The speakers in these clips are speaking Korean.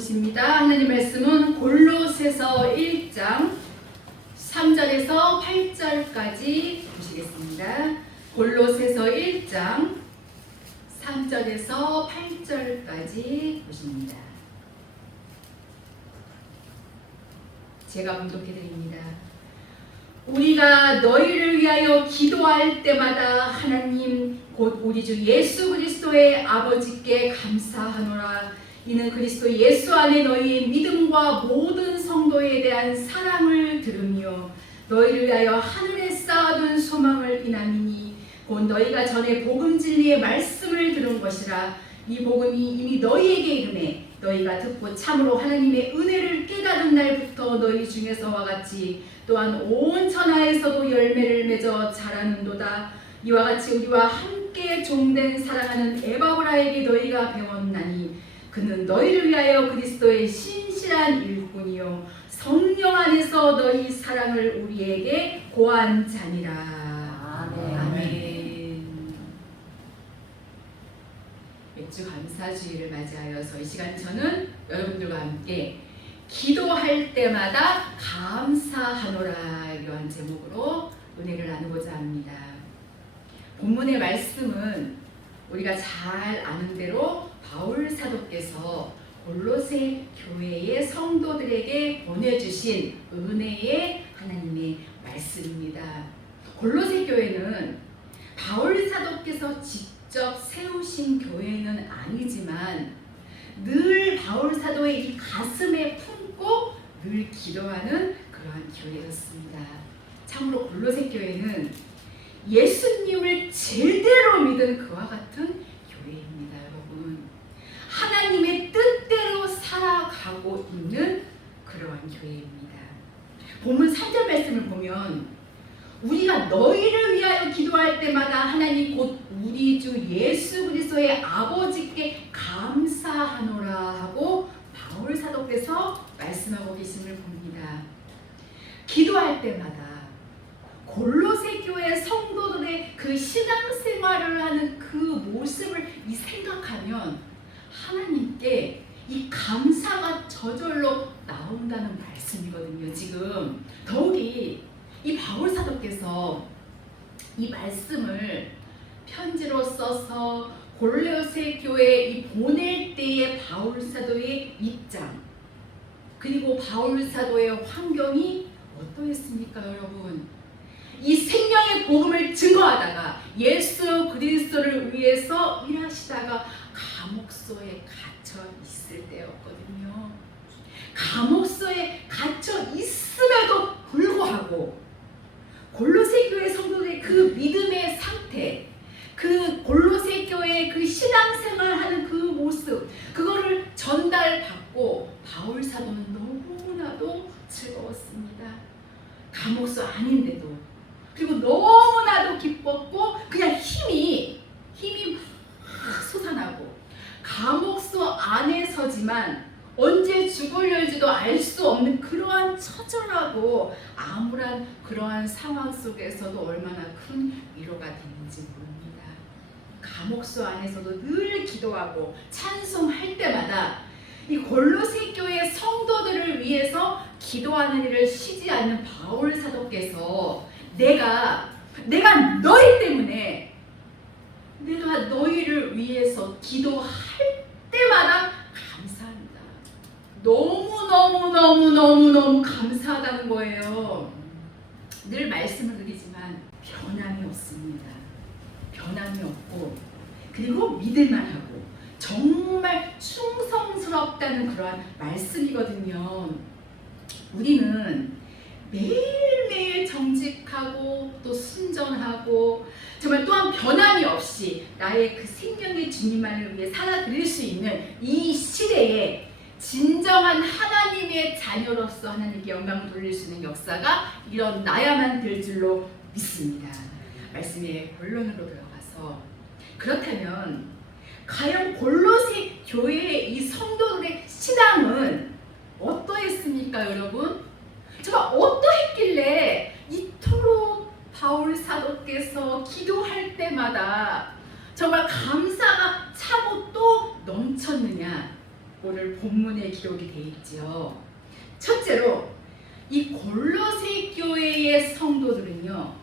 보십니다. 하나님 말씀은 골로새서 1장 3절에서 8절까지 보시겠습니다. 골로새서 1장 3절에서 8절까지 보십니다. 제가 봉독해 드립니다. 우리가 너희를 위하여 기도할 때마다 하나님 곧 우리 주 예수 그리스도의 아버지께 감사하노라. 이는 그리스도 예수 안에 너희의 믿음과 모든 성도에 대한 사랑을 들으며 너희를 위하여 하늘에 쌓아둔 소망을 인함이니 곧 너희가 전에 복음 진리의 말씀을 들은 것이라. 이 복음이 이미 너희에게 이르매 너희가 듣고 참으로 하나님의 은혜를 깨달은 날부터 너희 중에서와 같이 또한 온 천하에서도 열매를 맺어 자라는도다. 이와 같이 우리와 함께 종된 사랑하는 에바브라에게 너희가 배웠나니 그는 너희를 위하여 그리스도의 신실한 일꾼이요 성령 안에서 너희 사랑을 우리에게 고한 자니라. 아멘. 아멘. 맥주 감사주의를 맞이하여서 이 시간 저는 여러분들과 함께 기도할 때마다 감사하노라 이러한 제목으로 은혜를 나누고자 합니다. 본문의 말씀은 우리가 잘 아는 대로 바울 사도께서 골로새 교회의 성도들에게 보내주신 은혜의 하나님의 말씀입니다. 골로새 교회는 바울 사도께서 직접 세우신 교회는 아니지만 늘 바울 사도의 이 가슴에 품고 늘 기도하는 그러한 교회였습니다. 참으로 골로새 교회는 예수님을 제대로 믿은 그와 같은 교회입니다. 여러분, 하나님의 뜻대로 살아가고 있는 그러한 교회입니다. 본문 3절 말씀을 보면 우리가 너희를 위하여 기도할 때마다 하나님 곧 우리 주 예수 그리스도의 아버지께 감사하노라 하고 바울 사도께서 말씀하고 계심을 봅니다. 기도할 때마다 골로새 교회 성도들의 그 신앙생활을 하는 그 모습을 생각하면 하나님께 이 감사가 저절로 나온다는 말씀이거든요. 지금 더욱이 이 바울 사도께서 이 말씀을 편지로 써서 골로새 교회에 이 보낼 때의 바울 사도의 입장 그리고 바울 사도의 환경이 어떠했습니까, 여러분? 이 생명의 복음을 증거하다가 예수 그리스도를 위해서 일하시다가 감옥소에 갇혀 있을 때였거든요. 감옥소에 갇혀 있음에도 불구하고 골로새 교회 성도들의 그 믿음의 상태, 그 골로새 교회의 그 신앙생활하는 그 모습, 그거를 전달받고 바울 사도는 너무나도 즐거웠습니다. 감옥소 아닌데도, 그리고 너무나도 기뻤고 그냥 힘이 막 솟아나고 감옥소 안에서지만 언제 죽을지도 알 수 없는 그러한 처절하고 암울한 그러한 상황 속에서도 얼마나 큰 위로가 되는지 모릅니다. 감옥소 안에서도 늘 기도하고 찬송할 때마다 이 골로새 교회 성도들을 위해서 기도하는 일을 쉬지 않는 바울 사도께서 내가 너희 때문에 내가 너희를 위해서 기도할 때마다 감사합니다. 너무 감사하다는 거예요. 늘 말씀을 드리지만 변함이 없습니다. 변함이 없고 그리고 믿을만하고 정말 충성스럽다는 그러한 말씀이거든요. 우리는 매일매일 정직하고 또 순전하고 정말 또한 변함이 없이 나의 그 생명의 주님만을 위해 살아드릴 수 있는 이 시대에 진정한 하나님의 자녀로서 하나님께 영광을 돌릴 수 있는 역사가 일어나야만 될 줄로 믿습니다. 말씀의 본론으로 들어가서 그렇다면 과연 골로새 교회의 이 성도들의 신앙은 어떠했습니까, 여러분? 정말 어떠했길래 이토록 바울 사도께서 기도할 때마다 정말 감사가 차고 또 넘쳤느냐? 오늘 본문에 기록이 되어 있지요. 첫째로 이 골로새 교회의 성도들은요,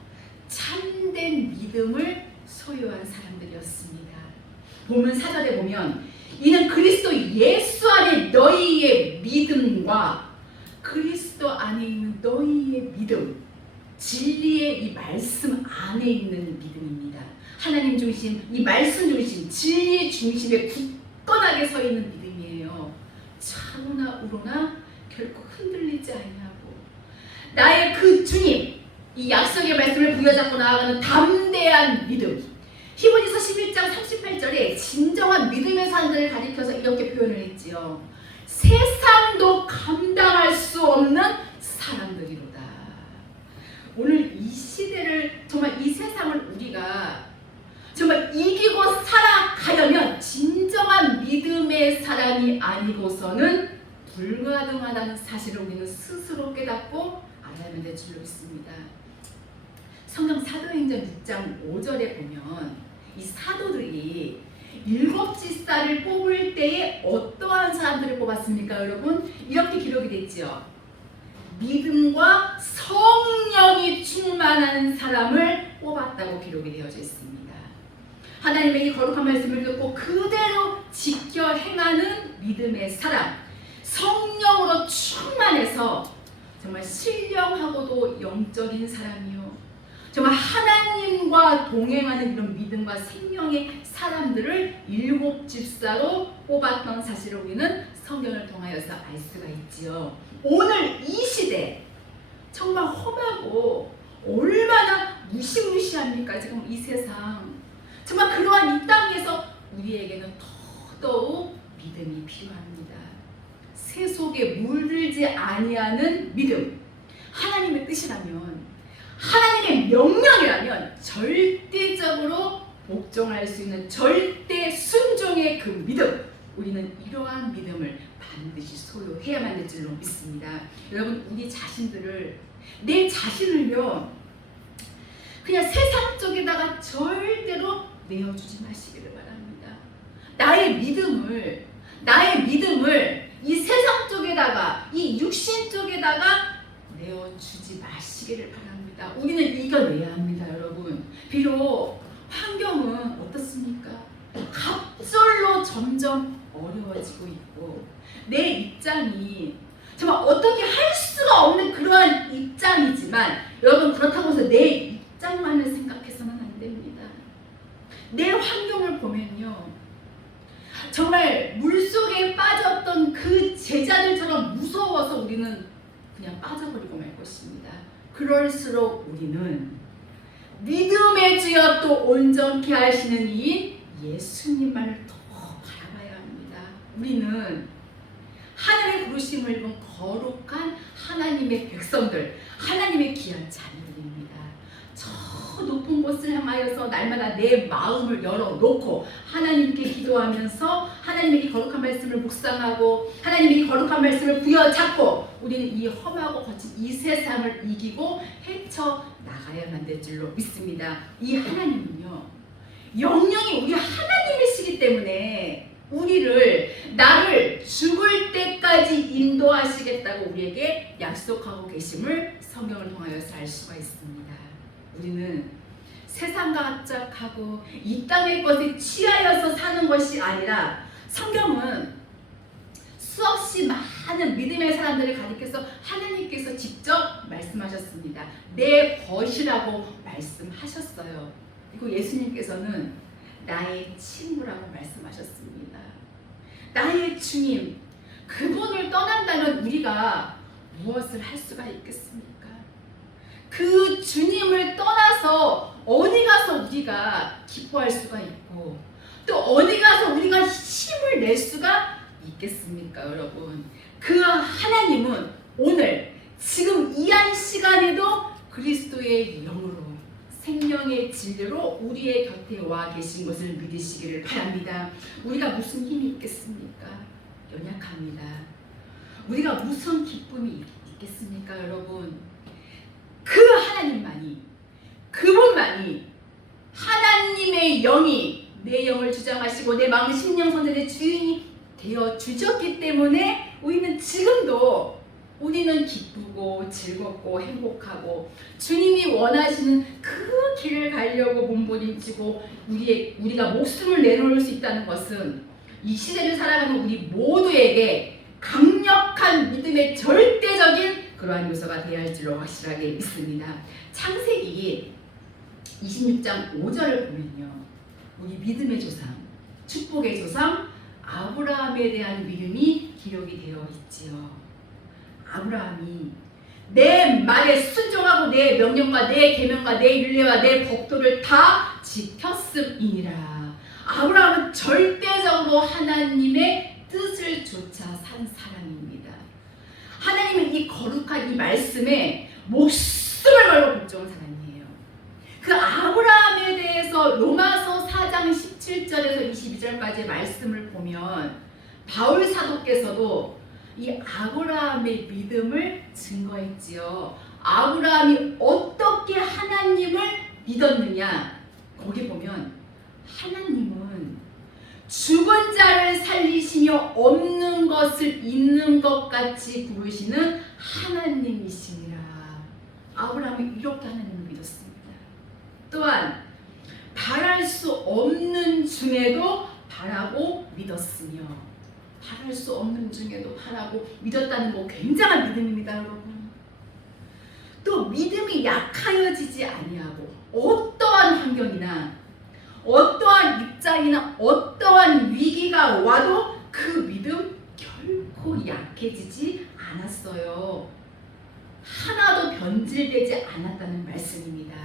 참된 믿음을 소유한 사람들이었습니다. 본문 4절에 보면 이는 그리스도 예수 안에 너희의 믿음과 그리스도 안에 있는 너희의 믿음, 진리의 이 말씀 안에 있는 믿음입니다. 하나님 중심, 이 말씀 중심, 진리의 중심에 굳건하게 서 있는 믿음이에요. 좌우나 우로나 결코 흔들리지 아니하고 나의 그 주님, 이 약속의 말씀을 부여잡고 나아가는 담대한 믿음. 히브리서 11장 38절에 진정한 믿음의 사람들을 가리켜서 이렇게 표현을 했지요. 세상도 감당할 수 없는 사람들이로다. 오늘 이 시대를, 정말 이 세상을 우리가 정말 이기고 살아가려면 진정한 믿음의 사람이 아니고서는 불가능하다는 사실을 우리는 스스로 깨닫고 알아야만 될 줄로 믿습니다. 성경 사도행전 6장 5절에 보면 이 사도들이 7집사를 뽑을 때에 어떠한 사람들을 뽑았습니까, 여러분? 이렇게 기록이 됐지요. 믿음과 성령이 충만한 사람을 뽑았다고 기록이 되어져 있습니다. 하나님의 이 거룩한 말씀을 듣고 그대로 지켜 행하는 믿음의 사람, 성령으로 충만해서 정말 신령하고도 영적인 사람이요, 정말 하나님과 동행하는 이런 믿음과 생명의 사람들을 7집사로 뽑았던 사실을 우리는 성경을 통하여서 알 수가 있지요. 오늘 이 시대 정말 험하고 얼마나 무시무시합니까? 지금 이 세상, 정말 그러한 이 땅에서 우리에게는 더더욱 믿음이 필요합니다. 세속에 물들지 아니하는 믿음, 하나님의 뜻이라면, 하나님의 명령이라면 절대적으로 복종할 수 있는 절대 순종의 그 믿음, 우리는 이러한 믿음을 반드시 소유해야만 될 줄로 믿습니다. 여러분, 우리 자신들을, 내 자신을요, 그냥 세상 쪽에다가 절대로 내어주지 마시기를 바랍니다. 나의 믿음을 이 세상 쪽에다가, 이 육신 쪽에다가 내어주지 마시기를 바랍니다. 우리는 이겨내야 합니다, 여러분. 비록 환경은 어떻습니까? 갑절로 점점 어려워지고 있고, 내 입장이 정말 어떻게 할 수가 없는 그러한 입장이지만, 여러분, 그렇다고 해서 내 입장만을 생각해서는 안 됩니다. 내 환경을 보면요, 정말 물속에 빠졌던 그 제자들처럼 무서워서 우리는 그냥 빠져버리고 말 것입니다. 그럴수록 우리는 믿음의 주여 또 온전케 하시는 이인 예수님만을 더 바라봐야 합니다. 우리는 하늘의 부르심을 입은 거룩한 하나님의 백성들, 하나님의 귀한 자녀들입니다. 저 높은 곳을 향하여서 날마다 내 마음을 열어놓고 하나님께 기도하면서 하나님의 거룩한 말씀을 묵상하고 하나님의 거룩한 말씀을 부여잡고 우리는 이 험하고 거친 이 세상을 이기고 헤쳐나가야만 될 줄로 믿습니다. 이 하나님은요, 영영이 우리 하나님이시기 때문에 나를 죽을 때까지 인도하시겠다고 우리에게 약속하고 계심을 성경을 통하여서 알 수가 있습니다. 우리는 세상과 합작하고 이 땅의 것에 취하여서 사는 것이 아니라, 성경은 수없이 많은 믿음의 사람들을 가리켜서 하나님께서 직접 말씀하셨습니다. 내 것이라고 말씀하셨어요. 그리고 예수님께서는 나의 친구라고 말씀하셨습니다. 나의 주님, 그분을 떠난다면 우리가 무엇을 할 수가 있겠습니까? 그 주님을 떠나서 어디 가서 우리가 기뻐할 수가 있고, 또 어디 가서 우리가 힘을 낼 수가 있겠습니까, 여러분? 그 하나님은 오늘 지금 이 한 시간에도 그리스도의 영으로 생명의 진리로 우리의 곁에 와 계신 것을 믿으시기를 바랍니다. 우리가 무슨 힘이 있겠습니까? 연약합니다. 우리가 무슨 기쁨이 있겠습니까, 여러분? 그 하나님만이, 그분만이, 하나님의 영이 내 영을 주장하시고 내 마음 심령 선생의 주인이 되어 주셨기 때문에 우리는 기쁘고 즐겁고 행복하고 주님이 원하시는 그 길을 가려고 몸부림치고 우리가 목숨을 내놓을 수 있다는 것은 이 시대를 살아가는 우리 모두에게 강력한 믿음의 절대적인 그러한 요소가 되어야 할 줄로 확실하게 믿습니다. 창세기 26장 5절을 보면요, 우리 믿음의 조상, 축복의 조상 아브라함에 대한 믿음이 기록이 되어 있지요. 아브라함이 내 말에 순종하고 내 명령과 내 계명과 내 율례와 내 법도를 다 지켰음이니라. 아브라함은 절대적으로 하나님의 뜻을 쫓아 산 사람입니다. 하나님은 이 거룩한 이 말씀에 목숨을 걸고 복종한 사람이에요. 그 아브라함에 대해서 로마서 4장 17절에서 22절까지의 말씀을 보면 바울 사도께서도 이 아브라함의 믿음을 증거했지요. 아브라함이 어떻게 하나님을 믿었느냐, 거기 보면 하나님은 죽은 자를 살리시며 없는 것을 있는 것 같이 부르시는 하나님이시니라. 아브라함이 이렇게 하나님을 믿었습니다. 또한 바랄 수 없는 중에도 바라고 믿었으며, 바랄 수 없는 중에도 바라고 믿었다는 거 굉장한 믿음입니다, 여러분. 또 믿음이 약하여지지 아니하고 어떠한 환경이나 어떠한 입장이나 어떠한 위기가 와도 그 믿음 결코 약해지지 않았어요. 하나도 변질되지 않았다는 말씀입니다.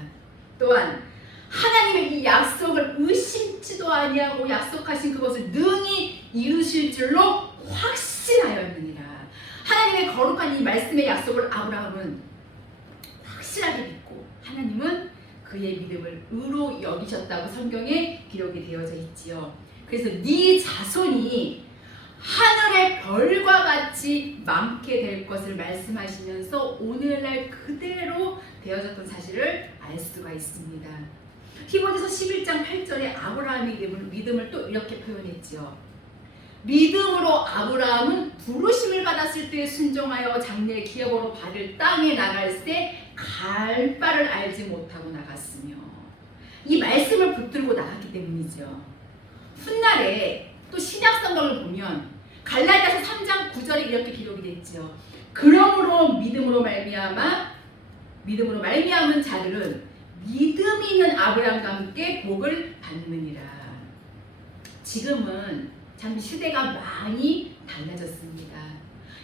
또한 하나님의 이 약속을 의심치도 아니하고 약속하신 그것을 능히 이루실 줄로 확신하였느니라. 하나님의 거룩한 이 말씀의 약속을 아브라함은 확실하게 믿고 하나님은 그의 믿음을 의로 여기셨다고 성경에 기록이 되어져 있지요. 그래서 네 자손이 하늘의 별과 같이 많게 될 것을 말씀하시면서 오늘날 그대로 되어졌던 사실을 알 수가 있습니다. 히브리서 11장 8절에 아브라함의 믿음을 또 이렇게 표현했지요. 믿음으로 아브라함은 부르심을 받았을 때 순종하여 장래 기업으로 받을 땅에 나갈 때 갈 바를 알지 못하고 나갔으며, 이 말씀을 붙들고 나갔기 때문이죠. 훗날에 또 신약 성경을 보면 갈라디아서 3장 9절에 이렇게 기록이 됐죠. 그러므로 믿음으로 말미암은 자들은 믿음이 있는 아브라함과 함께 복을 받느니라. 지금은 참 시대가 많이 달라졌습니다.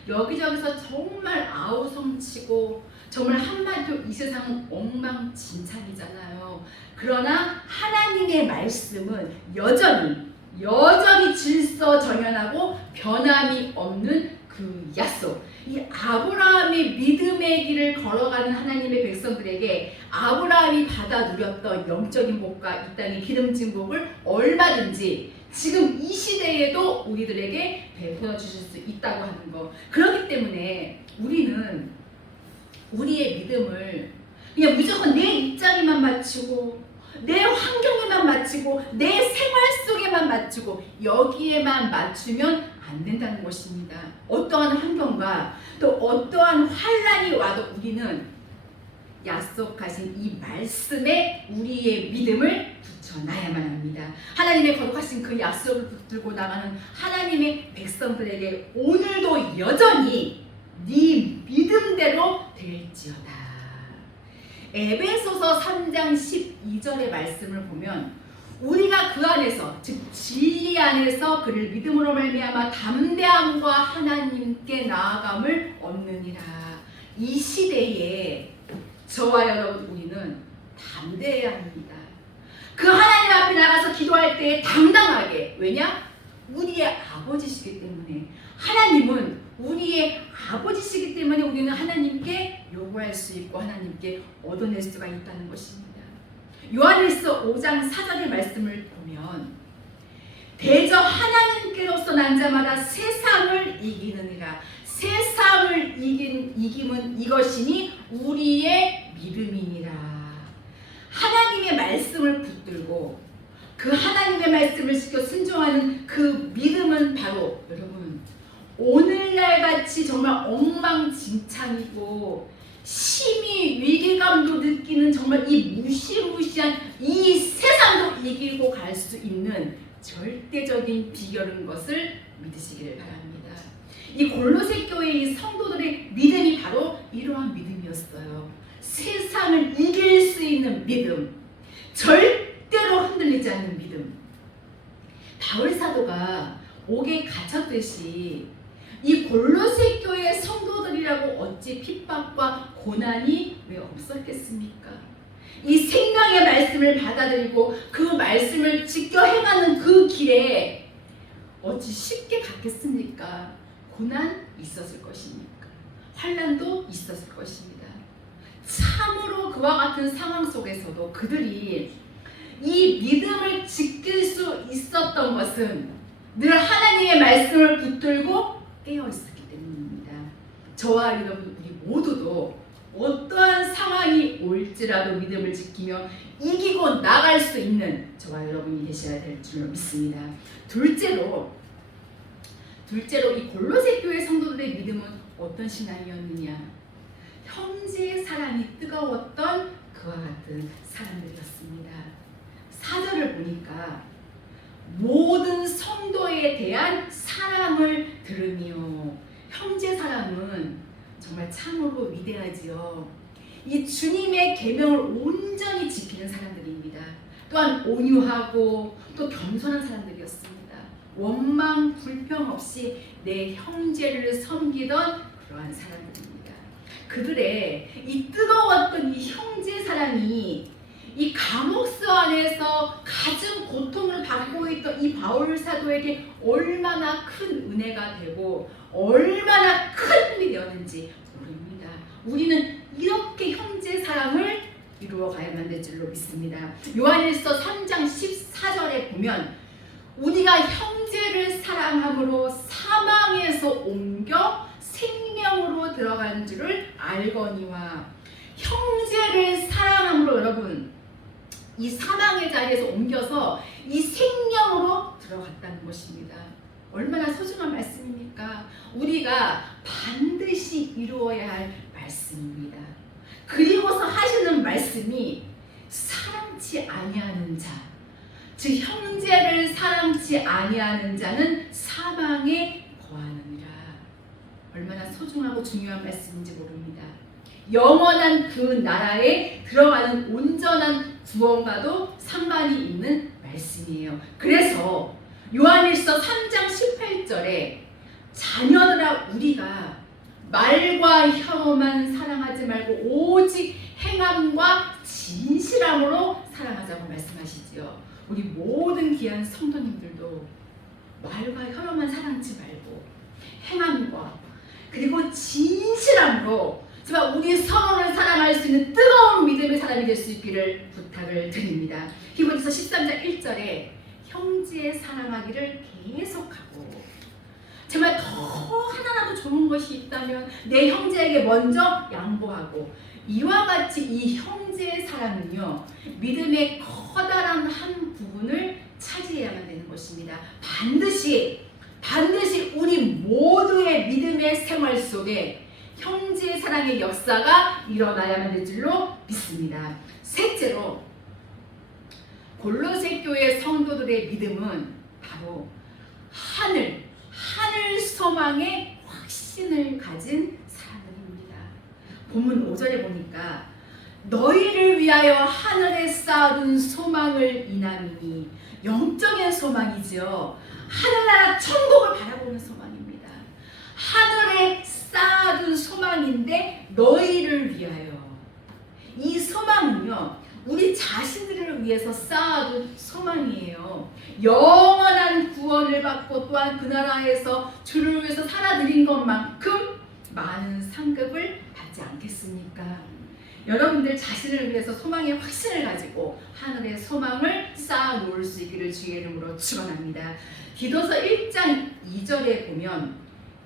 여기저기서 정말 아우성치고 정말 한마디로 이 세상은 엉망진창이잖아요. 그러나 하나님의 말씀은 여전히 질서정연하고 변함이 없는 그 약속, 이 아브라함의 믿음의 길을 걸어가는 하나님의 백성들에게 아브라함이 받아 누렸던 영적인 복과 이 땅의 기름진 복을 얼마든지 지금 이 시대에도 우리들에게 베풀어 주실 수 있다고 하는 것. 그렇기 때문에 우리는 우리의 믿음을 그냥 무조건 내 입장에만 맞추고 내 환경에만 맞추고 내 생활 속에만 맞추고 여기에만 맞추면 안 된다는 것입니다. 어떠한 환경과 또 어떠한 환란이 와도 우리는 약속하신 이 말씀에 우리의 믿음을 붙여놔야만 합니다. 하나님의 거룩하신 그 약속을 붙들고 나가는 하나님의 백성들에게 오늘도 여전히 네 믿음대로 될지어다. 에베소서 3장 12절의 말씀을 보면 우리가 그 안에서, 즉 진리 안에서 그를 믿음으로 말미암아 담대함과 하나님께 나아감을 얻느니라. 이 시대에 저와 여러분 우리는 담대해야 합니다. 그 하나님 앞에 나가서 기도할 때 당당하게, 왜냐? 우리의 아버지시기 때문에, 하나님은 우리의 아버지시기 때문에 우리는 하나님께 요구할 수 있고 하나님께 얻어낼 수가 있다는 것입니다. 요한일서 5장 4절의 말씀을 보면 대저 하나님께로서 난 자마다 세상을 이기느니라. 세상을 이김은 이것이니 우리의 믿음이니라. 하나님의 말씀을 붙들고 그 하나님의 말씀을 지켜 순종하는 그 믿음은 바로 여러분 오늘날 같이 정말 엉망진창이고 심히 위기감도 느끼는 정말 이 무시무시한 이 세상도 이기고 갈 수 있는 절대적인 비결인 것을 믿으시기를 바랍니다. 이 골로새 교회의 이 성도들의 믿음이 바로 이러한 믿음이었어요. 세상을 이길 수 있는 믿음, 절대로 흔들리지 않는 믿음. 바울 사도가 옥에 갇혔듯이 이 골로새 교회 성도들이라고 어찌 핍박과 고난이 왜 없었겠습니까? 이 생명의 말씀을 받아들이고 그 말씀을 지켜 행하는 그 길에 어찌 쉽게 갔겠습니까? 고난 있었을 것입니까? 환난도 있었을 것입니다. 참으로 그와 같은 상황 속에서도 그들이 이 믿음을 지킬 수 있었던 것은 늘 하나님의 말씀을 붙들고 깨어 있었기 때문입니다. 저와 여러분들이 모두도 어떠한 상황이 올지라도 믿음을 지키며 이기고 나갈 수 있는 저와 여러분이 되셔야 될 줄로 믿습니다. 둘째로 이 골로새 교회 성도들의 믿음은 어떤 신앙이었느냐? 형제의 사랑이 뜨거웠던 그와 같은 사람들이었습니다. 4절을 보니까 모든 성도에 대한 사랑을 들으며, 형제 사랑은 정말 참으로 위대하지요. 이 주님의 계명을 온전히 지키는 사람들입니다. 또한 온유하고 또 겸손한 사람들이었습니다. 원망 불평 없이 내 형제를 섬기던 그러한 사람들입니다. 그들의 이 뜨거웠던 이 형제 사랑이 이 감옥서 안에서 가진 고통을 받고 있던 이 바울 사도에게 얼마나 큰 은혜가 되고 얼마나 큰 힘이 되었는지 모릅니다. 우리는 이렇게 형제 사랑을 이루어 가야만 될 줄로 믿습니다. 요한일서 3장 14절에 보면 우리가 형제를 사랑함으로 사망에서 옮겨 생명으로 들어간 줄을 알거니와, 형제를 사랑함으로 여러분 이 사망의 자리에서 옮겨서 이 생명으로 들어갔다는 것입니다. 얼마나 소중한 말씀입니까? 우리가 반드시 이루어야 할 말씀입니다. 그리고서 하시는 말씀이 사랑치 아니하는 자, 즉 형제를 사랑치 아니하는 자는 사망에 거하느니라. 얼마나 소중하고 중요한 말씀인지 모릅니다. 영원한 그 나라에 들어가는 온전한 구원과도 상관이 있는 말씀이에요. 그래서 요한일서 3장 18절에 자녀들아 우리가 말과 혀로만 사랑하지 말고 오직 행함과 진실함으로 사랑하자고 말씀하시지요. 우리 모든 귀한 성도님들도 말과 혀로만 사랑하지 말고 행함과 그리고 진실함으로 정말 우리 서로를 사랑할 수 있는 뜨거운 믿음의 사람이 될 수 있기를 부탁을 드립니다. 히브리서 13장 1절에 형제 사랑하기를 계속하고, 정말 더 하나라도 좋은 것이 있다면 내 형제에게 먼저 양보하고, 이와 같이 이 형제의 사랑은요 믿음의 커다란 한 부분을 차지해야만 되는 것입니다. 반드시 우리 모두의 믿음의 생활 속에 형제의 사랑의 역사가 일어나야만 될 줄로 믿습니다. 셋째로 골로새 교회 성도들의 믿음은 바로 하늘 소망의 확신을 가진 사람들입니다. 본문 5절에 보니까 너희를 위하여 하늘에 쌓아둔 소망을 인함이니, 영적인 소망이죠. 하늘나라 천국을 바라보는 소망입니다. 하늘에 쌓아둔 소망인데 너희를 위하여, 이 소망은요 우리 자신들을 위해서 쌓아둔 소망이에요. 영원한 구원을 받고 또한 그 나라에서 주를 위해서 살아드린 것만큼 많은 상급을 받지 않겠습니까? 여러분들 자신을 위해서 소망의 확신을 가지고 하늘의 소망을 쌓아 놓을 수 있기를 주의 이름으로 축원합니다. 디도서 1장 2절에 보면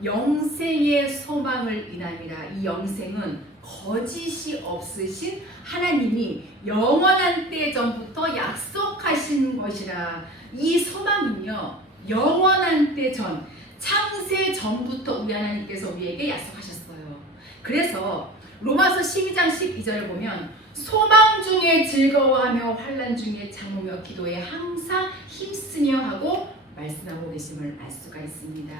영생의 소망을 인함이라. 이 영생은 거짓이 없으신 하나님이 영원한 때 전부터 약속하신 것이라. 이 소망은요 영원한 때 전, 창세 전부터 우리 하나님께서 우리에게 약속하셨어요. 그래서 로마서 12장 12절을 보면 소망 중에 즐거워하며 환난 중에 참으며 기도에 항상 힘쓰며 하고 말씀하고 계심을 알 수가 있습니다.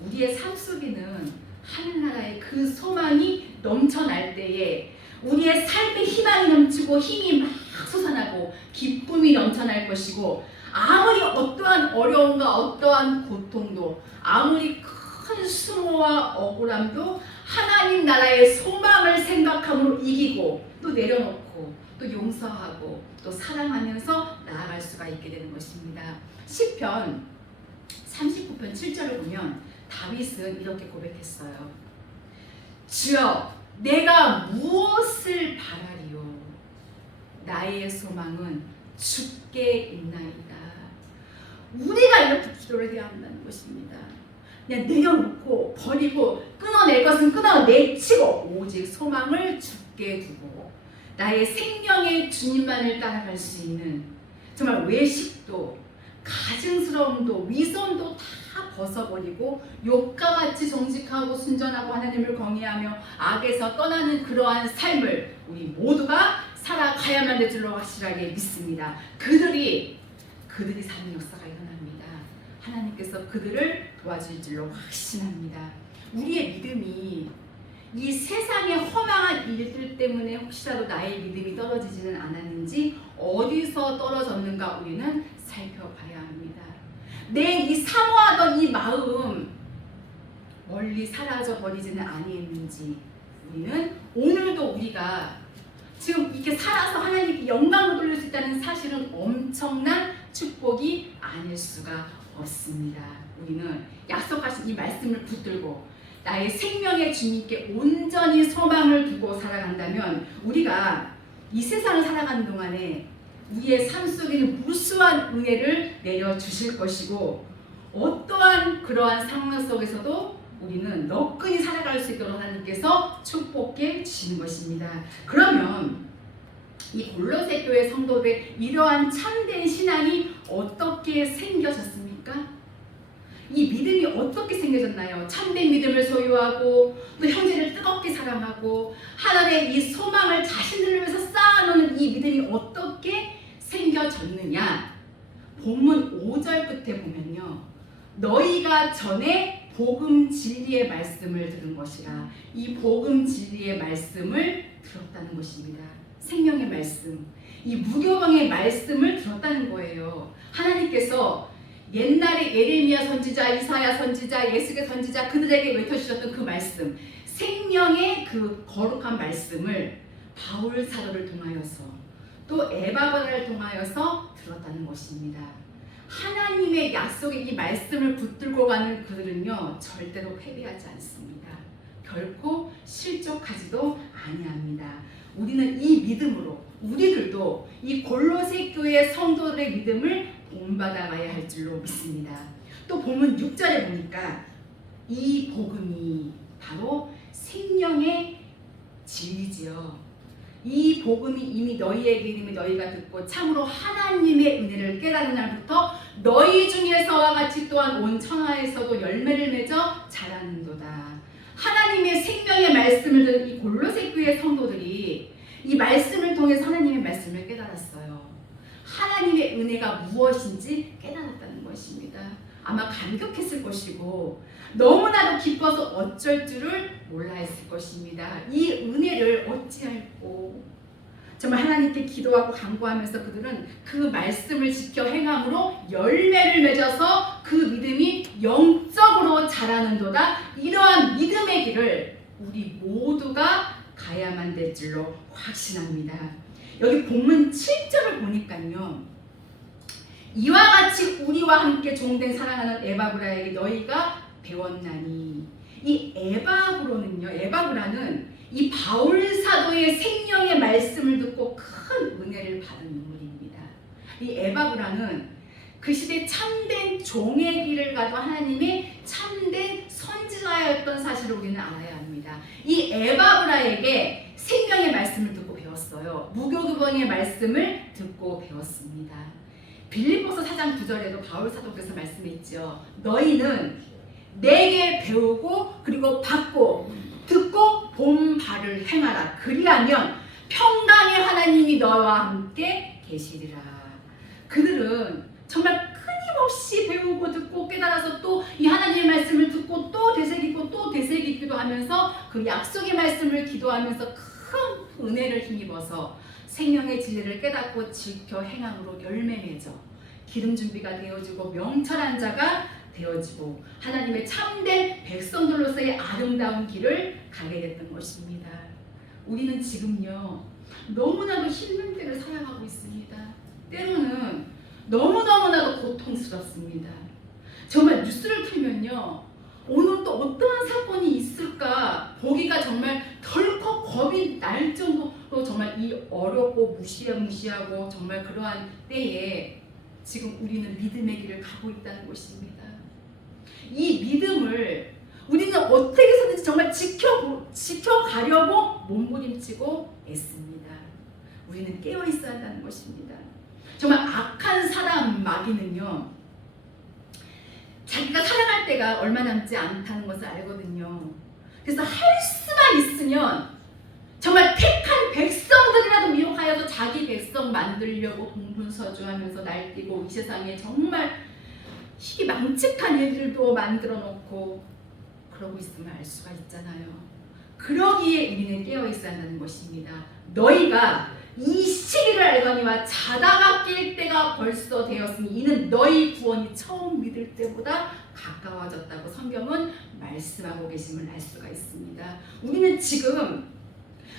우리의 삶 속에는 하늘나라의 그 소망이 넘쳐날 때에 우리의 삶에 희망이 넘치고 힘이 막 솟아나고 기쁨이 넘쳐날 것이고, 아무리 어떠한 어려움과 어떠한 고통도, 아무리 큰 수모와 억울함도 하나님 나라의 소망을 생각함으로 이기고 또 내려놓고 또 용서하고 또 사랑하면서 나아갈 수가 있게 되는 것입니다. 시편 39편 7절을 보면 다윗은 이렇게 고백했어요. 주여, 내가 무엇을 바라리요? 나의 소망은 주께 있나이다. 우리가 이렇게 기도를 해야 한다는 것입니다. 그냥 내려놓고 버리고 끊어낼 것은 끊어내치고 오직 소망을 주께 두고 나의 생명의 주님만을 따라갈 수 있는, 정말 외식도 가증스러움도 위선도 다 벗어버리고 욕과 같이 정직하고 순전하고 하나님을 경외하며 악에서 떠나는 그러한 삶을 우리 모두가 살아가야만 될 줄로 확실하게 믿습니다. 그들이 사는 역사가 일어납니다. 하나님께서 그들을 도와줄 줄로 확신합니다. 우리의 믿음이 이 세상의 허망한 일들 때문에 혹시라도 나의 믿음이 떨어지지는 않았는지, 어디서 떨어졌는가 우리는 살펴봐야 합니다. 내 이 사모하던 이 마음 멀리 사라져 버리지는 아니했는지, 우리는 오늘도 우리가 지금 이렇게 살아서 하나님께 영광을 돌릴 수 있다는 사실은 엄청난 축복이 아닐 수가 없습니다. 우리는 약속하신 이 말씀을 붙들고 나의 생명의 주님께 온전히 소망을 두고 살아간다면, 우리가 이 세상을 살아가는 동안에 우리의 삶 속에는 무수한 은혜를 내려주실 것이고, 어떠한 그러한 상황 속에서도 우리는 너끈히 살아갈 수 있도록 하나님께서 축복해 주시는 것입니다. 그러면 이 골로새 교회 성도들의 이러한 참된 신앙이 어떻게 생겨졌습니까? 이 믿음이 어떻게 생겨졌나요? 참된 믿음을 소유하고 또 형제를 뜨겁게 사랑하고 하나님의 이 소망을 자신들을 위해서 쌓아놓는 이 믿음이 어떻게 생겨졌느냐? 본문 5절 끝에 보면요, 너희가 전에 복음 진리의 말씀을 들은 것이라. 이 복음 진리의 말씀을 들었다는 것입니다. 생명의 말씀, 이 무교병의 말씀을 들었다는 거예요. 하나님께서 옛날에 예레미야 선지자, 이사야 선지자, 예수계 선지자 그들에게 외쳐주셨던 그 말씀, 생명의 그 거룩한 말씀을 바울 사도를 통하여서 또 에바브라를 통하여서 들었다는 것입니다. 하나님의 약속의 이 말씀을 붙들고 가는 그들은요, 절대로 패배하지 않습니다. 결코 실족하지도 아니합니다. 우리는 이 믿음으로 우리들도 이 골로새 교회 성도들의 믿음을 본받아가야 할 줄로 믿습니다. 또 본문 6절에 보니까 이 복음이 바로 생명의 진리지요. 이 복음이 이미 너희에게 이름이 너희가 듣고 참으로 하나님의 은혜를 깨달은 날부터 너희 중에서와 같이 또한 온 천하에서도 열매를 맺어 자라는도다. 하나님의 생명의 말씀을 듣는 이 골로새 교회 성도들이 이 말씀을 통해서 하나님의 말씀을 깨달았어요. 하나님의 은혜가 무엇인지 깨달았다는 것입니다. 아마 감격했을 것이고 너무나도 기뻐서 어쩔 줄을 몰라 했을 것입니다. 이 은혜를 어찌할꼬. 정말 하나님께 기도하고 간구하면서 그들은 그 말씀을 지켜 행함으로 열매를 맺어서 그 믿음이 영적으로 자라는도다. 이러한 믿음의 길을 우리 모두가 가야만 될 줄로 확신합니다. 여기 본문 7절을 보니까요, 이와 같이 우리와 함께 종된 사랑하는 에바브라에게 너희가 배웠나니. 이 에바브라는 이 바울 사도의 생명의 말씀을 듣고 큰 은혜를 받은 인물입니다. 이 에바브라는 그 시대 참된 종의 길을 가도 하나님의 참된 선지자였던 사실을 우리는 알아야 합니다. 이 에바브라에게 생명의 말씀을 듣고 배웠어요. 무교두번의 말씀을 듣고 배웠습니다. 빌립보서 4장 9절에도 바울 사도께서 말씀했죠. 너희는 내게 배우고 그리고 받고 듣고 본 바를 행하라. 그리하면 평강의 하나님이 너와 함께 계시리라. 그들은 정말 끊임없이 배우고 듣고 깨달아서 또 이 하나님의 말씀을 듣고 또 되새기고 또 되새기기도 하면서 그 약속의 말씀을 기도하면서 큰 은혜를 힘입어서 생명의 진리를 깨닫고 지켜 행함으로 열매 맺어 기름 준비가 되어지고 명철한 자가 되어지고 하나님의 참된 백성들로서의 아름다운 길을 가게 됐던 것입니다. 우리는 지금요 너무나도 힘든 때를 살아가고 있습니다. 때로는 너무너무나도 고통스럽습니다. 정말 뉴스를 틀면요 오늘 또 어떠한 사건이 있을까 보기가 정말 덜컥 겁이 날 정도로 정말 이 어렵고 무시하고 정말 그러한 때에 지금 우리는 믿음의 길을 가고 있다는 것입니다. 이 믿음을 우리는 어떻게 해서든지 정말 지켜가려고 몸부림치고 애씁니다. 우리는 깨어 있어야 한다는 것입니다. 정말 악한 사람 마귀는요 자기가 살아갈 때가 얼마 남지 않다는 것을 알거든요. 그래서 할 수만 있으면 정말 택한 백성들이라도 미혹하여서 자기 백성 만들려고 동분서주하면서 날뛰고 이 세상에 정말 희망측한 일들도 만들어 놓고 그러고 있으면 알 수가 있잖아요. 그러기에 우리는 깨어 있어야 한다는 것입니다. 너희가 이 시기를 알거니와 자다가 깰 때가 벌써 되었으니 이는 너희 구원이 처음 믿을 때보다 가까워졌다고 성경은 말씀하고 계심을 알 수가 있습니다. 우리는 지금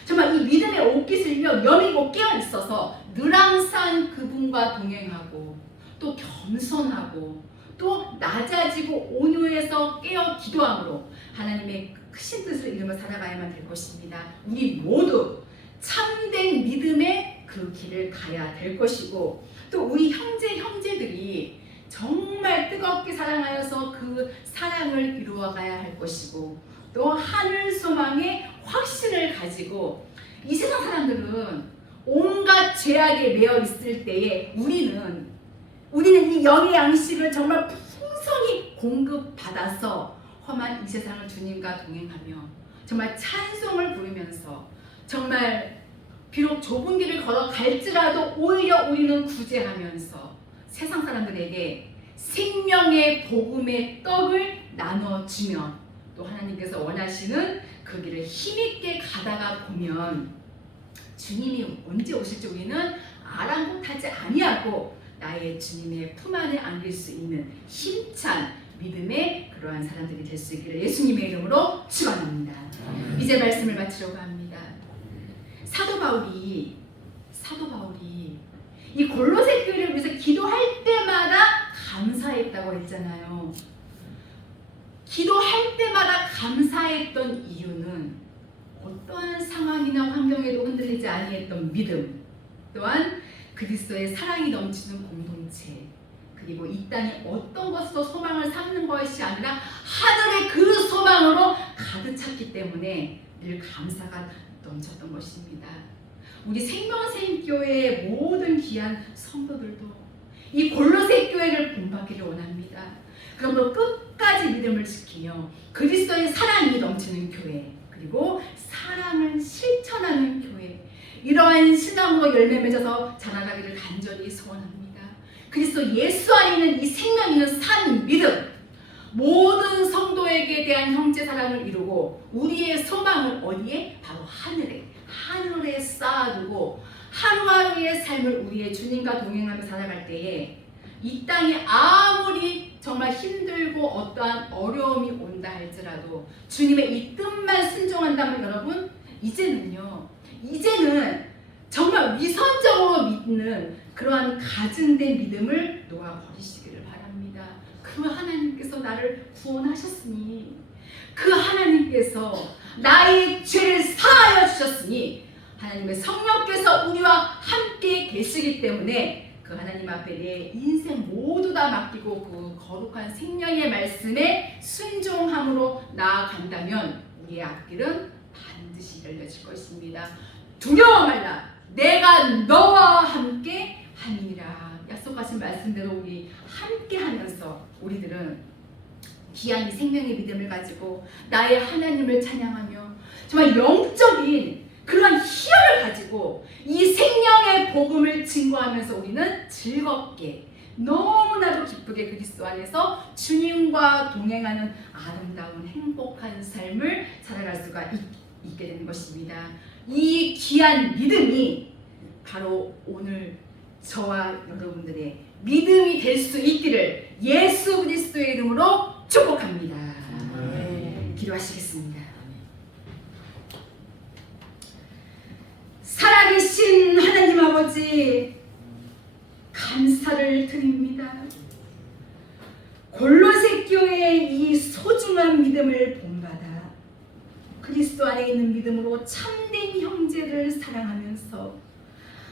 정말 이 믿음의 옷깃을며 여미고 깨어 있어서 늘 항상 그분과 동행하고 또 겸손하고 또 낮아지고 온유해서 깨어 기도함으로 하나님의 크신 뜻을 이루며 살아가야만 될 것입니다. 우리 모두 참된 믿음의 그 길을 가야 될 것이고 또 우리 형제들이 정말 뜨겁게 사랑하여서 그 사랑을 이루어가야 할 것이고 또 하늘 소망의 확신을 가지고 이 세상 사람들은 온갖 죄악에 매여 있을 때에 우리는 이 영의 양식을 정말 풍성히 공급받아서 험한 이 세상을 주님과 동행하며 정말 찬송을 부르면서 정말 비록 좁은 길을 걸어갈지라도 오히려 우리는 구제하면서 세상 사람들에게 생명의 복음의 떡을 나눠주며 또 하나님께서 원하시는 그 길을 힘있게 가다가 보면 주님이 언제 오실지 우리는 아랑곳하지 아니하고 나의 주님의 품 안에 안길 수 있는 힘찬 믿음의 그러한 사람들이 될 수 있기를 예수님의 이름으로 축원합니다. 이제 말씀을 마치려고 합니다. 사도 바울이 이 골로새 교회를 위해서 기도할 때마다 감사했다고 했잖아요. 기도할 때마다 감사했던 이유는 어떠한 상황이나 환경에도 흔들리지 아니했던 믿음, 또한 그리스도의 사랑이 넘치는 공동체, 그리고 이 땅에 어떤 것으로 소망을 삼는 것이 아니라 하늘의 그 소망으로 가득 찼기 때문에 늘 감사가 넘쳤던 것입니다. 우리 생명샘교회의 모든 귀한 성도들도 이 골로새 교회를 본받기를 원합니다. 그러므로 끝까지 믿음을 지키며 그리스도의 사랑이 넘치는 교회, 그리고 사랑을 실천하는 교회, 이러한 신앙으로 열매 맺어서 자라나기를 간절히 소원합니다. 그리스도 예수 안에 있는 이 생명 있는 산 믿음, 모든 성도에게 대한 형제 사랑을 이루고 우리의 소망을 어디에? 바로 하늘에 쌓아두고 하루하루의 삶을 우리의 주님과 동행하며 살아갈 때에 이 땅에 아무리 정말 힘들고 어떠한 어려움이 온다 할지라도 주님의 이 뜻만 순종한다면 여러분 이제는 정말 위선적으로 믿는 그러한 가증된 믿음을 놓아버리시기를 바랍니다. 그 하나님께서 나를 구원하셨으니 그 하나님께서 나의 죄를 사하여 주셨으니 하나님의 성령께서 우리와 함께 계시기 때문에 그 하나님 앞에 내 인생 모두 다 맡기고 그 거룩한 생명의 말씀에 순종함으로 나아간다면 우리의 앞길은 반드시 열려질 것입니다. 두려워 말라. 내가 너와 함께 하니라. 약속하신 말씀대로 우리 함께 하면서 우리들은 귀한 이 생명의 믿음을 가지고 나의 하나님을 찬양하며 정말 영적인 그러한 희열을 가지고 이 생명의 복음을 증거하면서 우리는 즐겁게 너무나도 기쁘게 그리스도 안에서 주님과 동행하는 아름다운 행복한 삶을 살아갈 수가 있게 되는 것입니다. 이 귀한 믿음이 바로 오늘 저와 여러분들의 믿음이 될 수 있기를 예수 그리스도의 이름으로 축복합니다. 네, 기도하시겠습니다. 살아계신 하나님 아버지, 감사를 드립니다. 골로새 교회의 이 소중한 믿음을 본받아 그리스도 안에 있는 믿음으로 참된 형제를 사랑하면서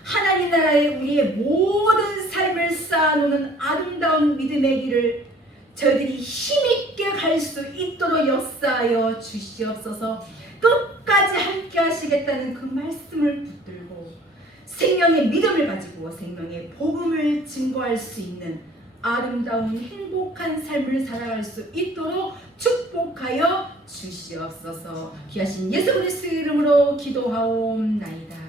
하나님 나라에 우리의 모든 삶을 쌓아놓는 아름다운 믿음의 길을 저희들이 힘있게 갈 수 있도록 역사하여 주시옵소서. 끝까지 함께 하시겠다는 그 말씀을 붙들고 생명의 믿음을 가지고 생명의 복음을 증거할 수 있는 아름다운 행복한 삶을 살아갈 수 있도록 축복하여 주시옵소서. 귀하신 예수 그리스도의 이름으로 기도하옵나이다.